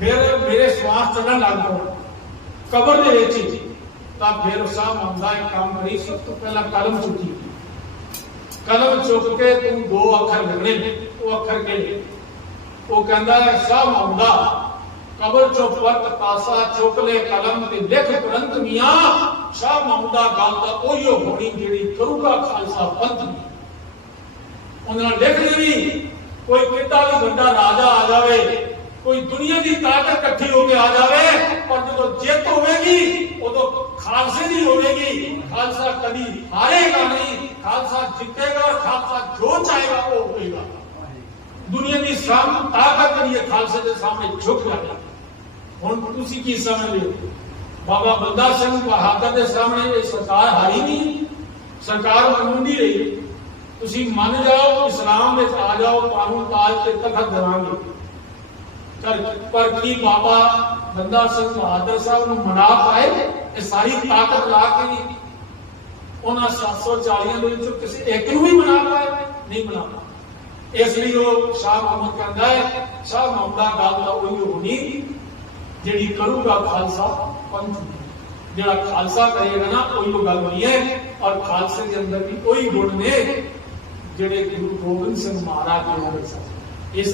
ਫਿਰ ਮੇਰੇ ਸਵਾਸ ਚੱਲਣ ਲੱਗ ਪਿਆ ਕਬਰ ਦੇ ਵਿੱਚ ਹੀ। ਤਾਂ ਫਿਰ ਸਾਹਿਬ ਆਉਂਦਾ ਇੱਕ ਕੰਮ ਕਰੀ, ਸਭ ਤੋਂ ਪਹਿਲਾਂ ਕਲਮ ਚੁੱਕੀ। ਕਲਮ ਚੁੱਕ ਕੇ ਤੂੰ ਦੋ ਅੱਖਰ ਲਿਖਣੇ ਉਹ ਅੱਖਰ ਕਿਹੜੇ? ਉਹ ਕਹਿੰਦਾ ਹੈ ਸਾਹਿਬ ਆਉਂਦਾ। ਕਬਰ ਚੋਂ ਪਰਤ ਪਾਸਾ, ਚੁੱਕ ਲੈ ਕਲਮ ਤੇ ਲਿਖ ਤੁਰੰਤ ਮੀਆਂ। ਸ਼ਾਹ ਮਹਮੂਦਾ ਗੱਲ ਤਾਂ ਉਹੀ ਹੋਣੀ ਜਿਹੜੀ ਕਰੂਗਾ ਖਾਲਸਾ ਪੰਥ ਦੀ। ਉਹਨਾਂ ਲਿਖ ਦੇਣੀ। ਕੋਈ ਕਿੱਡਾ ਵੀ ਵੱਡਾ ਰਾਜਾ ਆ ਜਾਵੇ। ਕੋਈ ਦੁਨੀਆ ਦੀ ਤਾਕਤ ਇਕੱਠੀ ਹੋ ਕੇ ਆ ਜਾਵੇ, ਪਰ ਜਦੋਂ ਜਿੱਤ ਹੋਵੇਗੀ, ਉਦੋਂ ਖਾਲਸੇ ਦੀ ਹੋਵੇਗੀ। ਖਾਲਸਾ ਕਦੀ ਹਾਰੇਗਾ ਨਹੀਂ, ਖਾਲਸਾ ਜਿੱਤੇਗਾ ਔਰ ਖਾਲਸਾ ਜੋ ਚਾਹੇਗਾ, ਉਹ ਹੋਵੇਗਾ ਦੁਨੀਆ ਦੀ ਸਭ ਤਾਕਤ ਜਿਹੜੀ ਖਾਲਸੇ ਦੇ ਸਾਹਮਣੇ ਝੁਕ ਜਾਏਗੀ ਹੁਣ ਤੁਸੀਂ ਕੀ ਸਮਝਦੇ ਹੋ? ਬਾਬਾ ਬੰਦਾ ਸਿੰਘ ਬਹਾਦਰ ਦੇ ਸਾਹਮਣੇ ਇਹ ਸਰਕਾਰ ਹਾਰੀ ਨਹੀਂ। ਸਰਕਾਰ ਮੰਨ ਨਹੀਂ ਰਹੀ। ਤੁਸੀਂ ਮੰਨ ਜਾਓ, ਇਸਲਾਮ ਵਿੱਚ ਆ ਜਾਓ, ਕਾਨੂੰਨ ਤਾਜ ਤੇ ਤਖਤ ਦੇਵਾਂਗੇ ਪਰ ਕੀ ਬਾਬਾ ਬੰਦਾ ਸਿੰਘ ਬਹਾਦਰ ਸਾਹਿਬ ਨੂੰ ਮਨਾ ਪਾਏ ਇਹ ਸਾਰੀ ਤਾਕਤ ਲਾ ਕੇ ਵੀ ਉਹਨਾਂ 740 ਦੇ ਵਿੱਚੋਂ ਕਿਸੇ ਇੱਕ ਨੂੰ ਵੀ ਮਨਾ ਪਾਏ? ਨਹੀਂ ਮਨਾ ਪਾਏ। ਇਸ ਲਈ ਉਹ ਸ਼ਾਹ ਮੁਹੰਮਦ ਕਹਿੰਦਾ ਹੈ, ਸ਼ਾਹ ਮੁਹੰਮਦਾ ਗੱਲ ਦਾ ਉਹੀ ਹੋਣੀ ਜਿਹੜੀ ਕਰੂਗਾ ਖਾਲਸਾ ਪੰਥ ਜਿਹੜਾ ਖਾਲਸਾ ਕਰੇਗਾ ਨਾ, ਉਹੀ ਗੱਲ ਨਹੀਂ ਹੈ। ਔਰ ਖਾਲਸੇ ਦੇ ਅੰਦਰ ਵੀ ਉਹੀ ਗੁਣ ਨੇ ਜਿਹੜੇ ਗੁਰੂ ਗੋਬਿੰਦ ਸਿੰਘ ਮਹਾਰਾਜ ਦੇ ਹੋਏ ਸਨ। ਇਸ ਲਈ